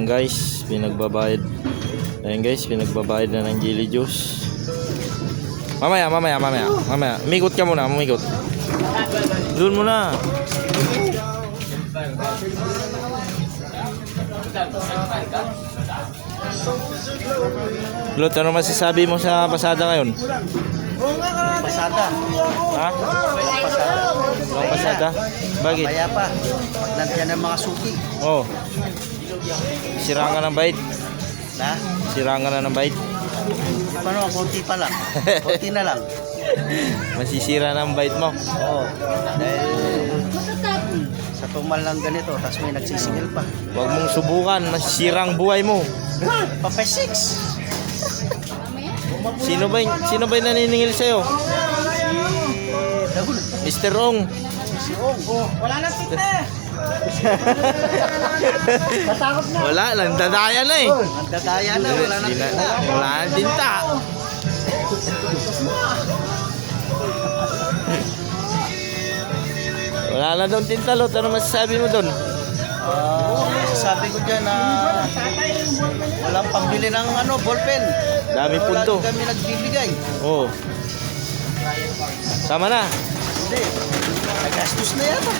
lang guys, pinagbabayad. Ayan guys, pinagbabayad na ng jelly juice. Mamaya. Umikot ka muna, umikot. Doon muna. Lot, ano masasabi mo sa pasada ngayon? Pasada. Ha? Pasada. Walang pasada? Bakit? Kaya pa. Pag nandiyan ang mga suki. Oh. Sirangan ng bait. Na? Sirangan na ng bait. Paano? Konti pa lang. Konti na lang. Masisira na ang bait mo. Oo. Dahil sa tumal lang ganito, tapos may nagsisingil pa. Huwag mong subukan, masisira ang buhay mo. Papa 6. Sino ba yung naniningil sa'yo? Si Dagul. Mr. Ong. Si Ong. Oh, wala nang tinte. Matakot na. Wala, nandadaya na eh. Ang dadaya na, wala nang tinte. Wala na dinta. Wala na doon tinta, Lot. Ano masasabi mo doon? Sabi ko dyan na walang pambili ng ballpen. Dami Wala punto. din kami nagbibigay. Oo. Sama na. Hindi. Nagastos na yata.